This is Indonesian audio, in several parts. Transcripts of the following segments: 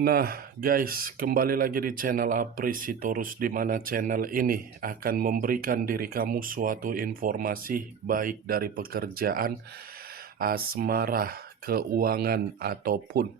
Nah guys, kembali lagi di channel Apresitorus, di mana channel ini akan memberikan diri kamu suatu informasi baik dari pekerjaan, asmara, keuangan, ataupun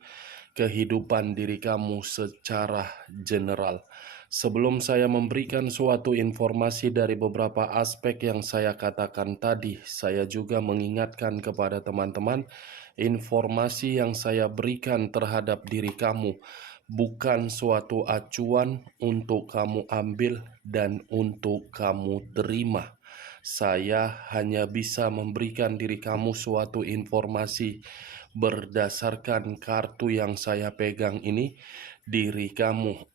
kehidupan diri kamu secara general. Sebelum saya memberikan suatu informasi dari beberapa aspek yang saya katakan tadi, saya juga mengingatkan kepada teman-teman, informasi yang saya berikan terhadap diri kamu bukan suatu acuan untuk kamu ambil dan untuk kamu terima. Saya hanya bisa memberikan diri kamu suatu informasi berdasarkan kartu yang saya pegang ini. Diri kamu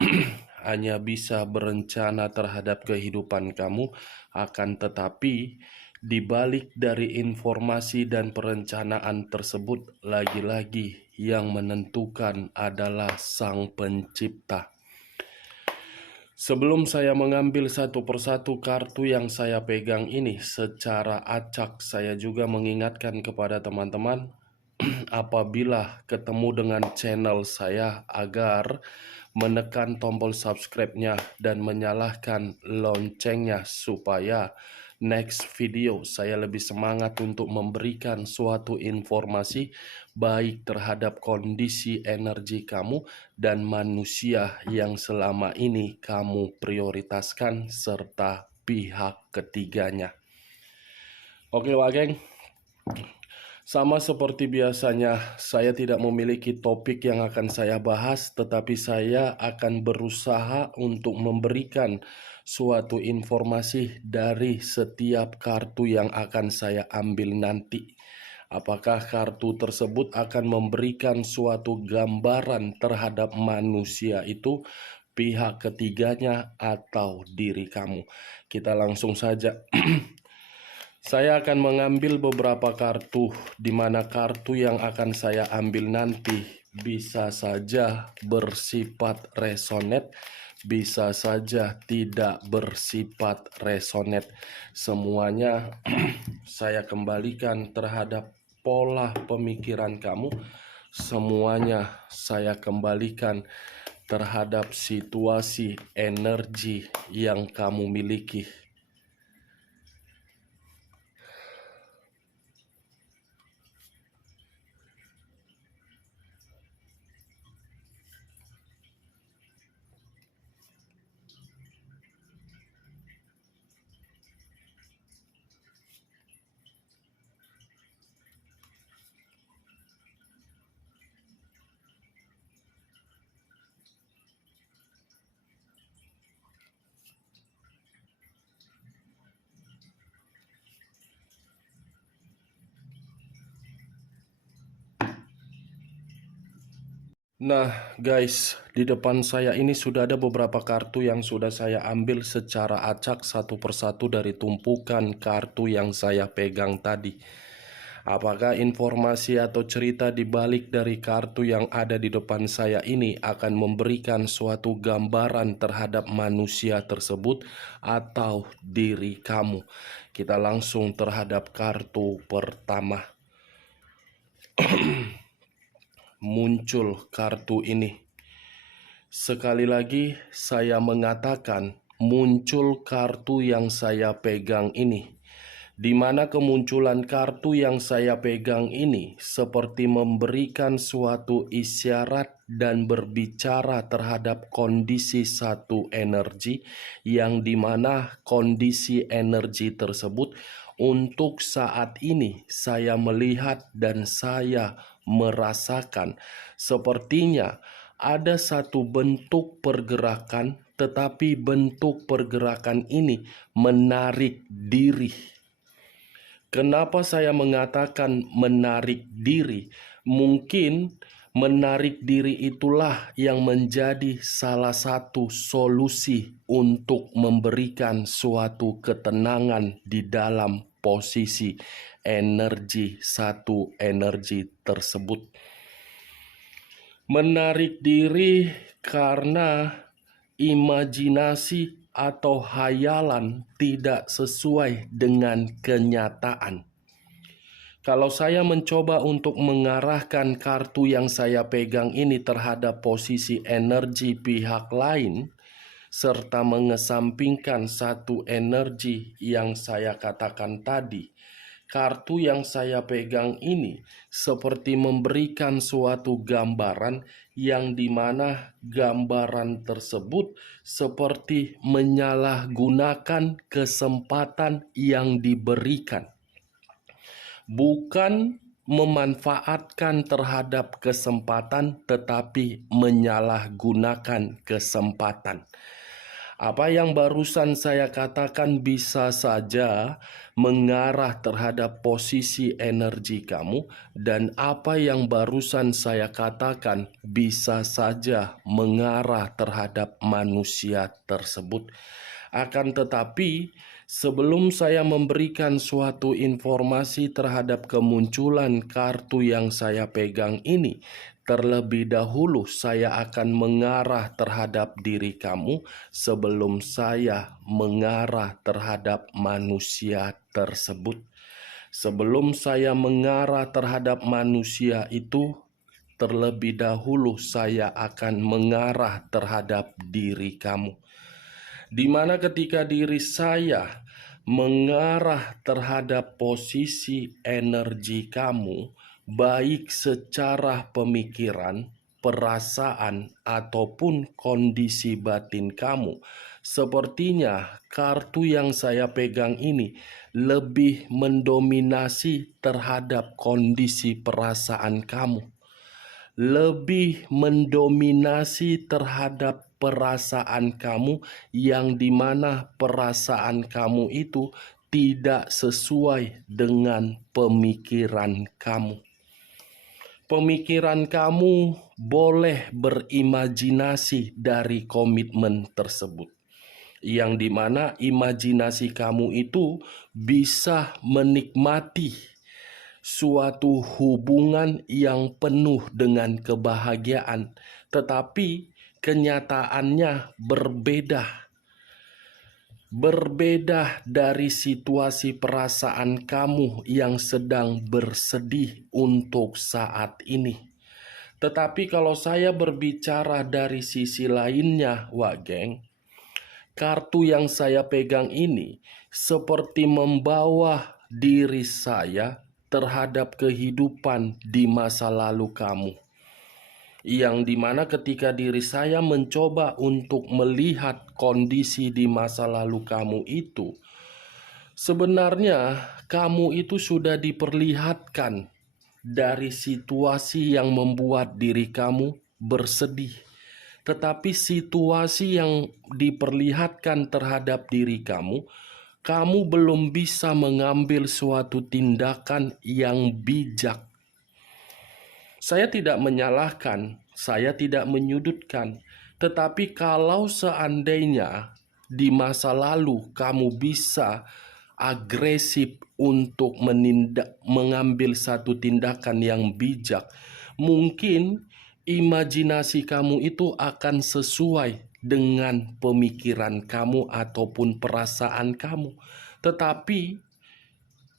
hanya bisa berencana terhadap kehidupan kamu, akan tetapi di balik dari informasi dan perencanaan tersebut, lagi-lagi yang menentukan adalah Sang Pencipta. Sebelum saya mengambil satu persatu kartu yang saya pegang ini secara acak, saya juga mengingatkan kepada teman-teman apabila ketemu dengan channel saya agar menekan tombol subscribe-nya dan menyalakan loncengnya supaya next video saya lebih semangat untuk memberikan suatu informasi baik terhadap kondisi energi kamu dan manusia yang selama ini kamu prioritaskan serta pihak ketiganya. Oke Wageng, sama seperti biasanya, saya tidak memiliki topik yang akan saya bahas, tetapi saya akan berusaha untuk memberikan suatu informasi dari setiap kartu yang akan saya ambil nanti. Apakah kartu tersebut akan memberikan suatu gambaran terhadap manusia itu, pihak ketiganya, atau diri kamu? Kita langsung saja. Saya akan mengambil beberapa kartu, di mana kartu yang akan saya ambil nanti bisa saja bersifat resonate, bisa saja tidak bersifat resonate. Semuanya saya kembalikan terhadap pola pemikiran kamu. Semuanya saya kembalikan terhadap situasi energi yang kamu miliki. Nah guys, di depan saya ini sudah ada beberapa kartu yang sudah saya ambil secara acak satu persatu dari tumpukan kartu yang saya pegang tadi. Apakah informasi atau cerita di balik dari kartu yang ada di depan saya ini akan memberikan suatu gambaran terhadap manusia tersebut atau diri kamu? Kita langsung terhadap kartu pertama. Muncul kartu ini. Sekali lagi saya mengatakan muncul kartu yang saya pegang ini, di mana kemunculan kartu yang saya pegang ini seperti memberikan suatu isyarat dan berbicara terhadap kondisi satu energi, yang dimana kondisi energi tersebut untuk saat ini saya melihat dan saya merasakan sepertinya ada satu bentuk pergerakan, tetapi bentuk pergerakan ini menarik diri. Kenapa saya mengatakan menarik diri? Mungkin menarik diri itulah yang menjadi salah satu solusi untuk memberikan suatu ketenangan di dalam posisi energi satu energi tersebut. Menarik diri karena imajinasi atau hayalan tidak sesuai dengan kenyataan. Kalau saya mencoba untuk mengarahkan kartu yang saya pegang ini terhadap posisi energi pihak lain, serta mengesampingkan satu energi yang saya katakan tadi, kartu yang saya pegang ini seperti memberikan suatu gambaran yang dimana gambaran tersebut seperti menyalahgunakan kesempatan yang diberikan, bukan memanfaatkan terhadap kesempatan, tetapi menyalahgunakan kesempatan. Apa yang barusan saya katakan bisa saja mengarah terhadap posisi energi kamu, dan apa yang barusan saya katakan bisa saja mengarah terhadap manusia tersebut. Akan tetapi, sebelum saya memberikan suatu informasi terhadap kemunculan kartu yang saya pegang ini, terlebih dahulu saya akan mengarah terhadap diri kamu sebelum saya mengarah terhadap manusia tersebut. Sebelum saya mengarah terhadap manusia itu, terlebih dahulu saya akan mengarah terhadap diri kamu. Di mana ketika diri saya mengarah terhadap posisi energi kamu, baik secara pemikiran, perasaan, ataupun kondisi batin kamu, sepertinya kartu yang saya pegang ini lebih mendominasi terhadap kondisi perasaan kamu, lebih mendominasi terhadap perasaan kamu, yang dimana perasaan kamu itu tidak sesuai dengan pemikiran kamu. Pemikiran kamu boleh berimajinasi dari komitmen tersebut, yang dimana imajinasi kamu itu bisa menikmati suatu hubungan yang penuh dengan kebahagiaan, tetapi kenyataannya berbeda dari situasi perasaan kamu yang sedang bersedih untuk saat ini. Tetapi kalau saya berbicara dari sisi lainnya, Wak Geng, kartu yang saya pegang ini seperti membawa diri saya terhadap kehidupan di masa lalu kamu, yang dimana ketika diri saya mencoba untuk melihat kondisi di masa lalu kamu itu, sebenarnya kamu itu sudah diperlihatkan dari situasi yang membuat diri kamu bersedih. Tetapi situasi yang diperlihatkan terhadap diri kamu, kamu belum bisa mengambil suatu tindakan yang bijak. Saya tidak menyalahkan, saya tidak menyudutkan, tetapi kalau seandainya di masa lalu kamu bisa agresif untuk mengambil satu tindakan yang bijak, mungkin imajinasi kamu itu akan sesuai dengan pemikiran kamu ataupun perasaan kamu. Tetapi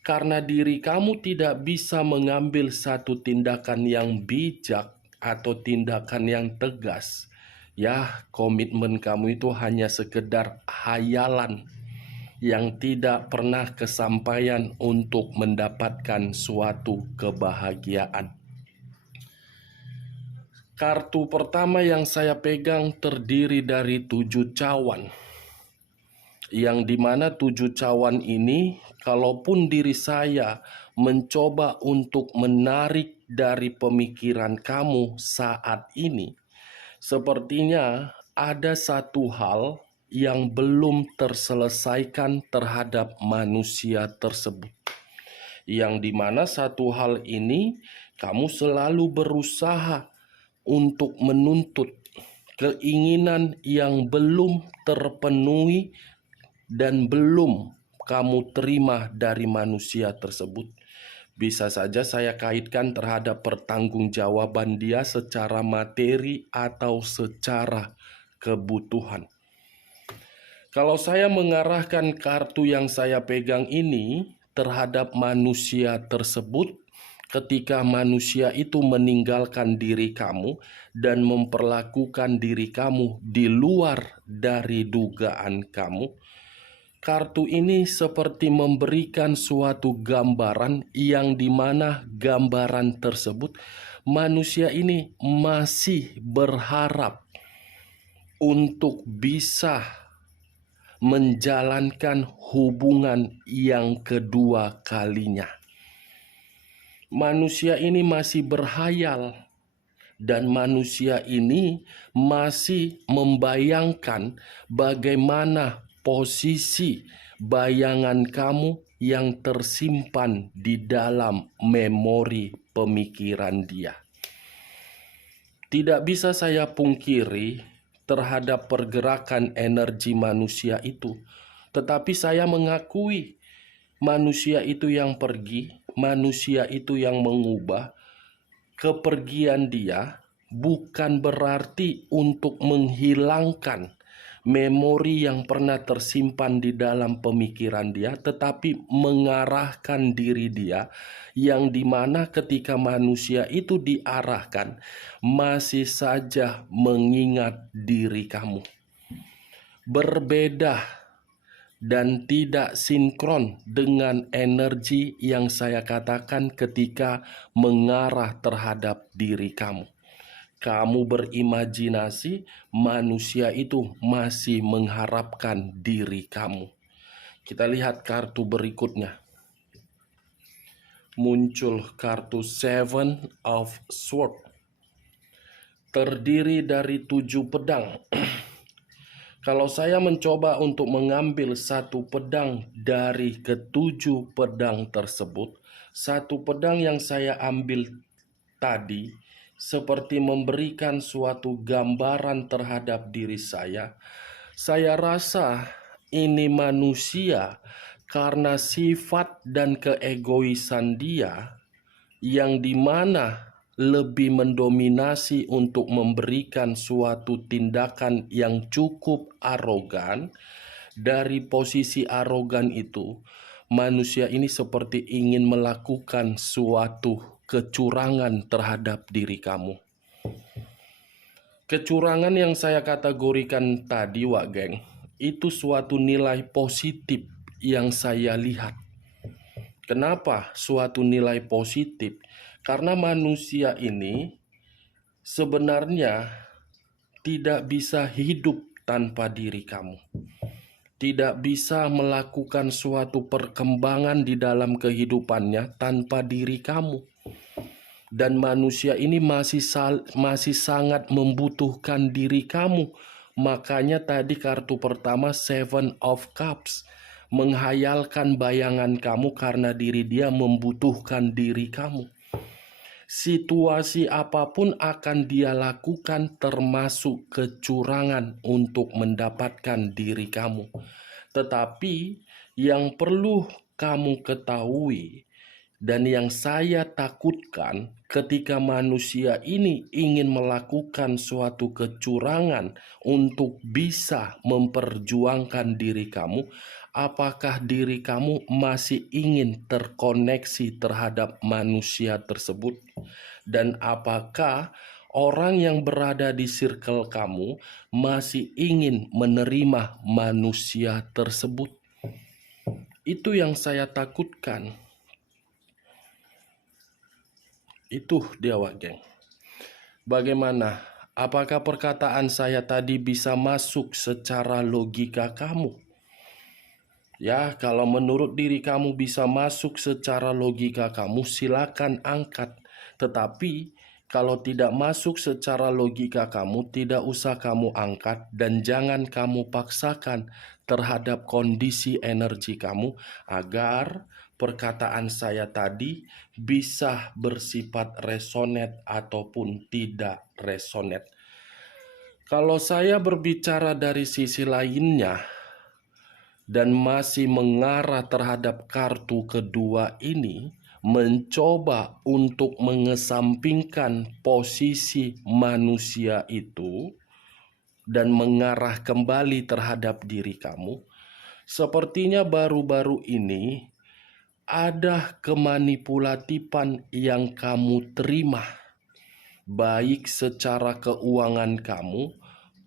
karena diri kamu tidak bisa mengambil satu tindakan yang bijak atau tindakan yang tegas, ya, komitmen kamu itu hanya sekedar hayalan yang tidak pernah kesampaian untuk mendapatkan suatu kebahagiaan. Kartu pertama yang saya pegang terdiri dari 7 cawan, yang dimana 7 cawan ini, kalaupun diri saya mencoba untuk menarik dari pemikiran kamu saat ini, sepertinya ada satu hal yang belum terselesaikan terhadap manusia tersebut, yang dimana satu hal ini kamu selalu berusaha untuk menuntut keinginan yang belum terpenuhi dan belum kamu terima dari manusia tersebut. Bisa saja saya kaitkan terhadap pertanggungjawaban dia secara materi atau secara kebutuhan. Kalau saya mengarahkan kartu yang saya pegang ini terhadap manusia tersebut ketika manusia itu meninggalkan diri kamu dan memperlakukan diri kamu di luar dari dugaan kamu. Kartu ini seperti memberikan suatu gambaran yang dimana gambaran tersebut manusia ini masih berharap untuk bisa menjalankan hubungan yang kedua kalinya. Manusia ini masih berhayal dan manusia ini masih membayangkan bagaimana posisi bayangan kamu yang tersimpan di dalam memori pemikiran dia. Tidak bisa saya pungkiri terhadap pergerakan energi manusia itu, tetapi saya mengakui manusia itu yang pergi, manusia itu yang mengubah. Kepergian dia bukan berarti untuk menghilangkan memori yang pernah tersimpan di dalam pemikiran dia, tetapi mengarahkan diri dia, yang dimana ketika manusia itu diarahkan, masih saja mengingat diri kamu. Berbeda dan tidak sinkron dengan energi yang saya katakan ketika mengarah terhadap diri kamu. Kamu berimajinasi, manusia itu masih mengharapkan diri kamu. Kita lihat kartu berikutnya. Muncul kartu Seven of Swords. Terdiri dari 7 pedang. Kalau saya mencoba untuk mengambil satu pedang dari ke-7 pedang tersebut, satu pedang yang saya ambil tadi seperti memberikan suatu gambaran terhadap diri saya. Saya rasa ini manusia karena sifat dan keegoisan dia yang dimana lebih mendominasi untuk memberikan suatu tindakan yang cukup arogan. Dari posisi arogan itu, manusia ini seperti ingin melakukan suatu kecurangan terhadap diri kamu. Kecurangan yang saya kategorikan tadi, Wak Geng, itu suatu nilai positif yang saya lihat. Kenapa suatu nilai positif? Karena manusia ini sebenarnya tidak bisa hidup tanpa diri kamu. Tidak bisa melakukan suatu perkembangan di dalam kehidupannya tanpa diri kamu. Dan manusia ini masih sangat membutuhkan diri kamu. Makanya tadi kartu pertama Seven of Cups, menghayalkan bayangan kamu karena diri dia membutuhkan diri kamu. Situasi apapun akan dia lakukan, termasuk kecurangan untuk mendapatkan diri kamu. Tetapi yang perlu kamu ketahui dan yang saya takutkan ketika manusia ini ingin melakukan suatu kecurangan untuk bisa memperjuangkan diri kamu, apakah diri kamu masih ingin terkoneksi terhadap manusia tersebut? Dan apakah orang yang berada di circle kamu masih ingin menerima manusia tersebut? Itu yang saya takutkan. Itu dia, Wak Geng. Bagaimana? Apakah perkataan saya tadi bisa masuk secara logika kamu? Ya, kalau menurut diri kamu bisa masuk secara logika kamu, silakan angkat. Tetapi kalau tidak masuk secara logika kamu, tidak usah kamu angkat dan jangan kamu paksakan terhadap kondisi energi kamu agar perkataan saya tadi bisa bersifat resonate ataupun tidak resonate. Kalau saya berbicara dari sisi lainnya dan masih mengarah terhadap kartu kedua ini, mencoba untuk mengesampingkan posisi manusia itu dan mengarah kembali terhadap diri kamu, sepertinya baru-baru ini ada kemanipulatifan yang kamu terima, baik secara keuangan kamu,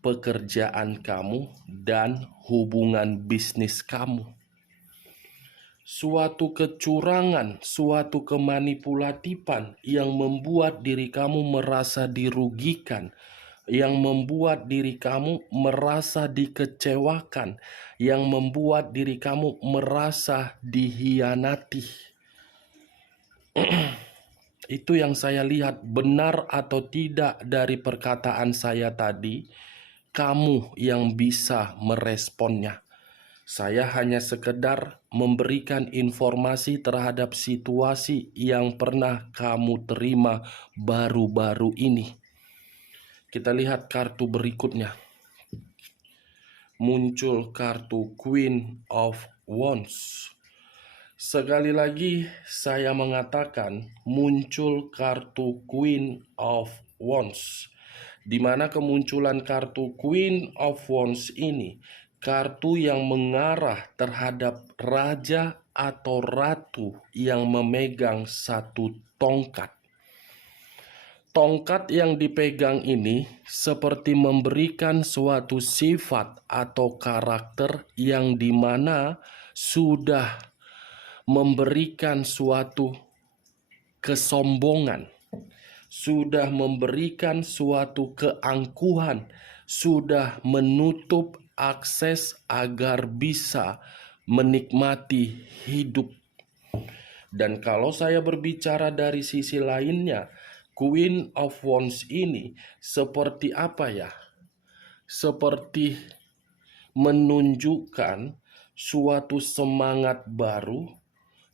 pekerjaan kamu, dan hubungan bisnis kamu. Suatu kecurangan, suatu kemanipulatifan yang membuat diri kamu merasa dirugikan, yang membuat diri kamu merasa dikecewakan, yang membuat diri kamu merasa dihianati. Itu yang saya lihat, benar atau tidak dari perkataan saya tadi, kamu yang bisa meresponnya. Saya hanya sekedar memberikan informasi terhadap situasi yang pernah kamu terima baru-baru ini. Kita lihat kartu berikutnya. Muncul kartu Queen of Wands. Sekali lagi saya mengatakan muncul kartu Queen of Wands. Di mana kemunculan kartu Queen of Wands ini, kartu yang mengarah terhadap raja atau ratu yang memegang satu tongkat. Tongkat yang dipegang ini seperti memberikan suatu sifat atau karakter yang dimana sudah memberikan suatu kesombongan, sudah memberikan suatu keangkuhan, sudah menutup akses agar bisa menikmati hidup. Dan kalau saya berbicara dari sisi lainnya, Queen of Wands ini seperti apa ya? Seperti menunjukkan suatu semangat baru,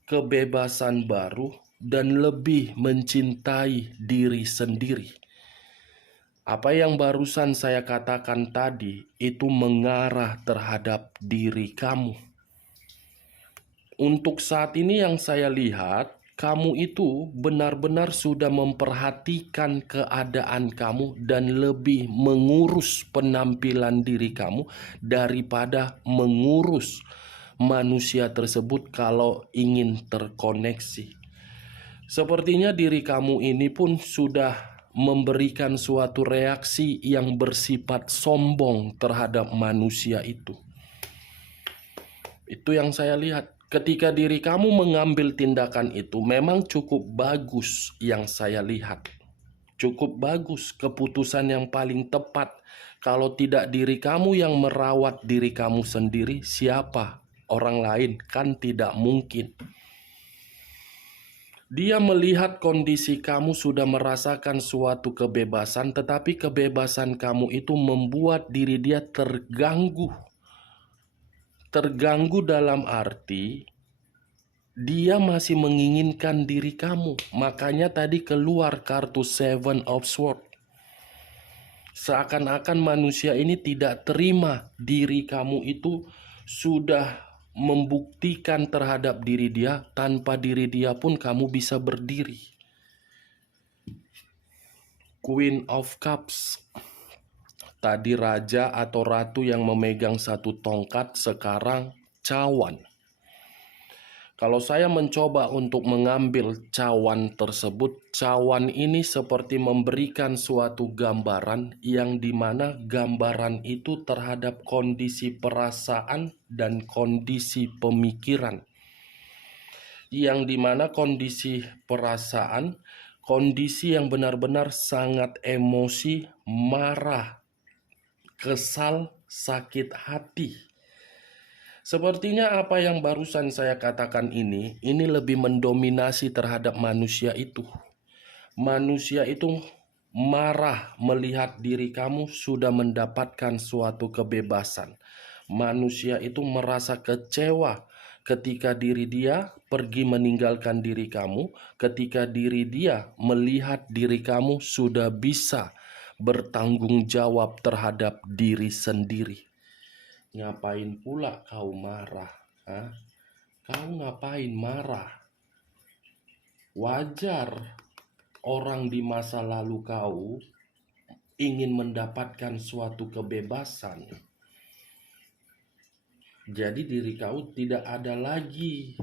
kebebasan baru, dan lebih mencintai diri sendiri. Apa yang barusan saya katakan tadi itu mengarah terhadap diri kamu. Untuk saat ini yang saya lihat, kamu itu benar-benar sudah memperhatikan keadaan kamu dan lebih mengurus penampilan diri kamu daripada mengurus manusia tersebut kalau ingin terkoneksi. Sepertinya diri kamu ini pun sudah memberikan suatu reaksi yang bersifat sombong terhadap manusia itu. Itu yang saya lihat. Ketika diri kamu mengambil tindakan itu memang cukup bagus yang saya lihat. Cukup bagus, keputusan yang paling tepat. Kalau tidak diri kamu yang merawat diri kamu sendiri, siapa? Orang lain kan tidak mungkin. Dia melihat kondisi kamu sudah merasakan suatu kebebasan, tetapi kebebasan kamu itu membuat diri dia terganggu. Terganggu dalam arti dia masih menginginkan diri kamu. Makanya tadi keluar kartu Seven of Swords. Seakan-akan manusia ini tidak terima diri kamu itu sudah membuktikan terhadap diri dia. Tanpa diri dia pun kamu bisa berdiri. Queen of Cups. Tadi raja atau ratu yang memegang satu tongkat, sekarang cawan. Kalau saya mencoba untuk mengambil cawan tersebut, cawan ini seperti memberikan suatu gambaran yang dimana gambaran itu terhadap kondisi perasaan dan kondisi pemikiran. Yang dimana kondisi perasaan, kondisi yang benar-benar sangat emosi, marah, kesal, sakit hati. Sepertinya apa yang barusan saya katakan ini lebih mendominasi terhadap manusia itu. Manusia itu marah melihat diri kamu sudah mendapatkan suatu kebebasan. Manusia itu merasa kecewa ketika diri dia pergi meninggalkan diri kamu, ketika diri dia melihat diri kamu sudah bisa bertanggung jawab terhadap diri sendiri. Ngapain pula kau marah? Hah? Kau ngapain marah? Wajar orang di masa lalu kau ingin mendapatkan suatu kebebasan. Jadi diri kau tidak ada lagi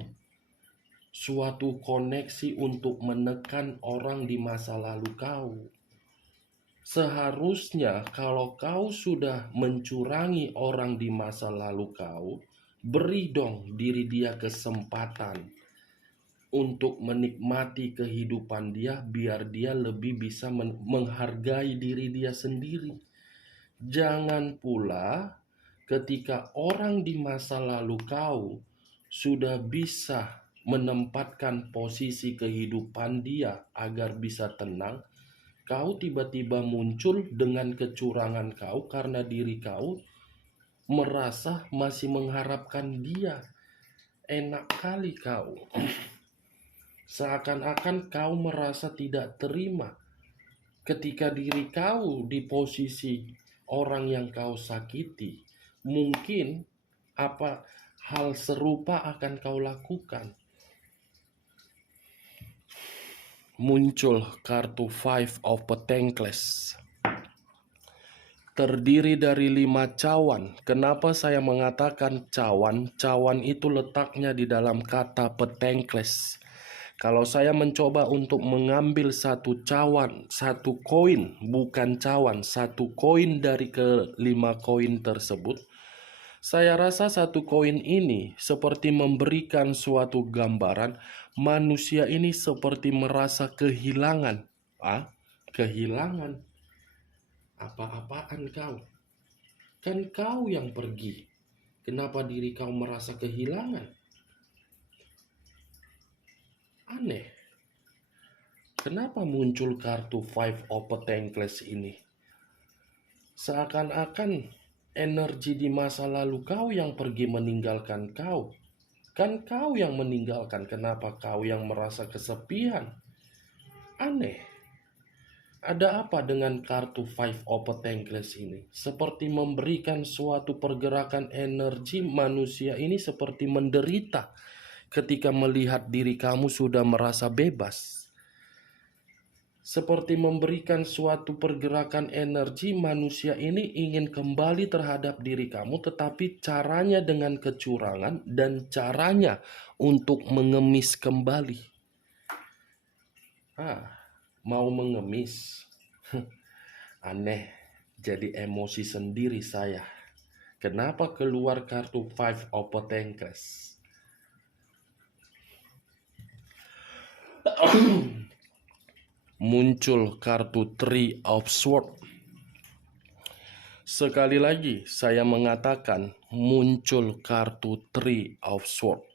suatu koneksi untuk menekan orang di masa lalu kau. Seharusnya kalau kau sudah mencurangi orang di masa lalu kau, beri dong diri dia kesempatan untuk menikmati kehidupan dia, biar dia lebih bisa menghargai diri dia sendiri. Jangan pula ketika orang di masa lalu kau sudah bisa menempatkan posisi kehidupan dia agar bisa tenang, kau tiba-tiba muncul dengan kecurangan kau karena diri kau merasa masih mengharapkan dia. Enak kali kau. Seakan-akan kau merasa tidak terima ketika diri kau di posisi orang yang kau sakiti. Mungkin apa hal serupa akan kau lakukan. Muncul kartu Five of Pentacles. Terdiri dari 5 cawan. Kenapa saya mengatakan cawan? Cawan itu letaknya di dalam kata Pentacles. Kalau saya mencoba untuk mengambil satu cawan, satu koin, bukan cawan, satu koin dari ke-5 koin tersebut, saya rasa satu koin ini seperti memberikan suatu gambaran manusia ini seperti merasa kehilangan. Kehilangan? Apa-apaan kau? Kan kau yang pergi. Kenapa diri kau merasa kehilangan? Aneh. Kenapa muncul kartu Five of Pentacles ini? Seakan-akan energi di masa lalu kau yang pergi meninggalkan kau. Kan kau yang meninggalkan, kenapa kau yang merasa kesepian? Aneh. Ada apa dengan kartu Five of Pentacles ini? Seperti memberikan suatu pergerakan energi, manusia ini seperti menderita ketika melihat diri kamu sudah merasa bebas. Seperti memberikan suatu pergerakan energi, manusia ini ingin kembali terhadap diri kamu, tetapi caranya dengan kecurangan dan caranya untuk mengemis kembali. Mau mengemis. Aneh, jadi emosi sendiri saya. Kenapa keluar kartu Five of Pentacles? Muncul kartu Three of Swords. Sekali lagi saya mengatakan muncul kartu Three of Swords.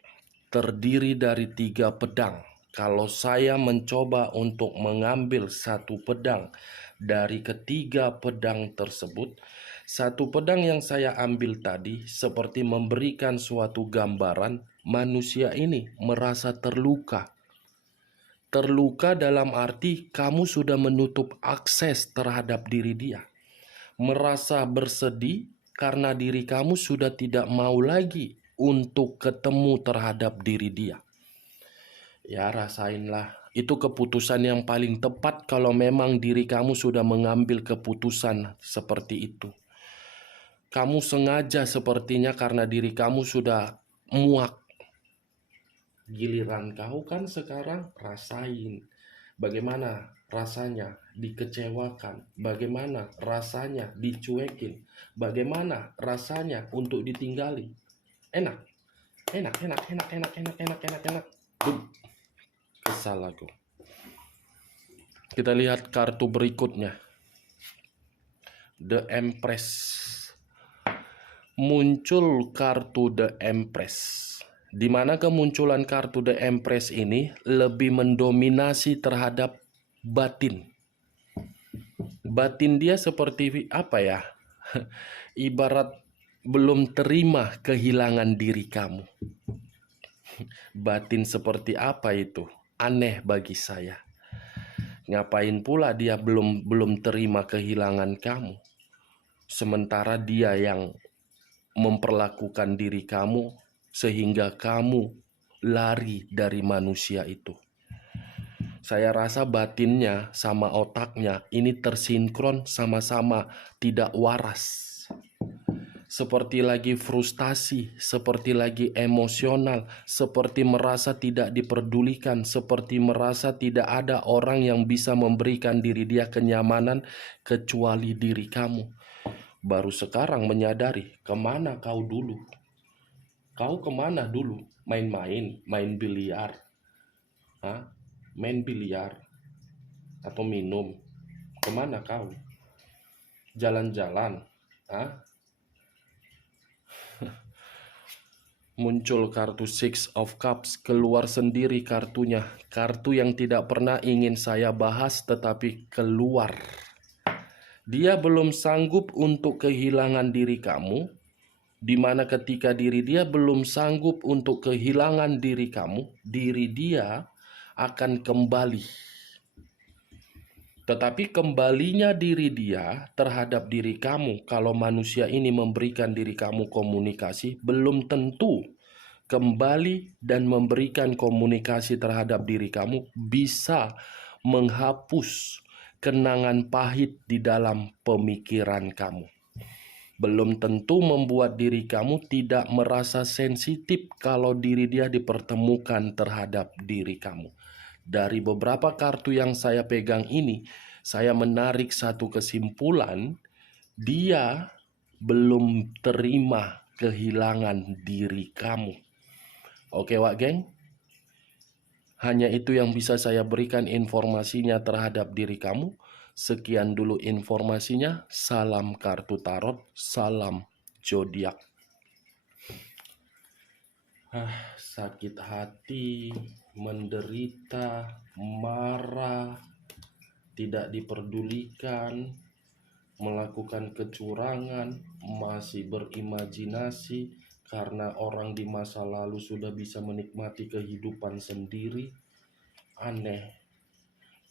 Terdiri dari 3 pedang. Kalau saya mencoba untuk mengambil satu pedang dari ketiga pedang tersebut, satu pedang yang saya ambil tadi seperti memberikan suatu gambaran manusia ini merasa terluka. Terluka dalam arti kamu sudah menutup akses terhadap diri dia. Merasa bersedih karena diri kamu sudah tidak mau lagi untuk ketemu terhadap diri dia. Ya, rasainlah. Itu keputusan yang paling tepat kalau memang diri kamu sudah mengambil keputusan seperti itu. Kamu sengaja sepertinya karena diri kamu sudah muak. Giliran kau kan sekarang rasain. Bagaimana rasanya dikecewakan? Bagaimana rasanya dicuekin? Bagaimana rasanya untuk ditinggali? Enak. Enak. Kesal aku. Kita lihat kartu berikutnya. The Empress. Muncul kartu The Empress. Di mana kemunculan kartu The Empress ini lebih mendominasi terhadap batin. Batin dia seperti apa ya? Ibarat belum terima kehilangan diri kamu. Batin seperti apa itu? Aneh bagi saya. Ngapain pula dia belum terima kehilangan kamu, sementara dia yang memperlakukan diri kamu sehingga kamu lari dari manusia itu. Saya rasa batinnya sama otaknya ini tersinkron, sama-sama tidak waras. seperti lagi frustasi, seperti lagi emosional, seperti merasa tidak diperdulikan, seperti merasa tidak ada orang yang bisa memberikan diri dia kenyamanan kecuali diri kamu. Baru sekarang menyadari, kemana kau dulu? Kau kemana dulu? Main-main, main biliar, Hah? Main biliar atau minum? Kemana kau? Jalan-jalan, Hah? Muncul kartu Six of Cups, keluar sendiri kartunya. Kartu yang tidak pernah ingin saya bahas tetapi keluar. Dia belum sanggup untuk kehilangan diri kamu, di mana ketika diri dia belum sanggup untuk kehilangan diri kamu, diri dia akan kembali. Tetapi kembalinya diri dia terhadap diri kamu, kalau manusia ini memberikan diri kamu komunikasi, belum tentu kembali dan memberikan komunikasi terhadap diri kamu bisa menghapus kenangan pahit di dalam pemikiran kamu. Belum tentu membuat diri kamu tidak merasa sensitif kalau diri dia dipertemukan terhadap diri kamu. Dari beberapa kartu yang saya pegang ini, saya menarik satu kesimpulan, dia belum terima kehilangan diri kamu. Oke, Wak Geng? Hanya itu yang bisa saya berikan informasinya terhadap diri kamu. Sekian dulu informasinya. Salam kartu tarot, salam zodiak. Sakit hati, menderita, marah, tidak diperdulikan, melakukan kecurangan, masih berimajinasi karena orang di masa lalu sudah bisa menikmati kehidupan sendiri. Aneh,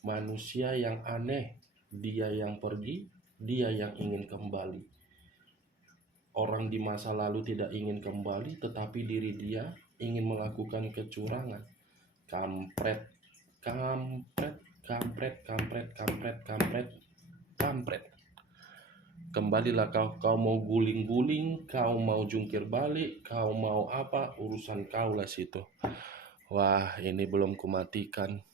manusia yang aneh, dia yang pergi, dia yang ingin kembali. Orang di masa lalu tidak ingin kembali, tetapi diri dia ingin melakukan kecurangan. Kampret, kampret, kampret, kampret, kampret, kampret, kampret. Kembalilah kau mau guling-guling, kau mau jungkir balik, kau mau apa, urusan kau lah situ. Wah, ini belum kumatikan.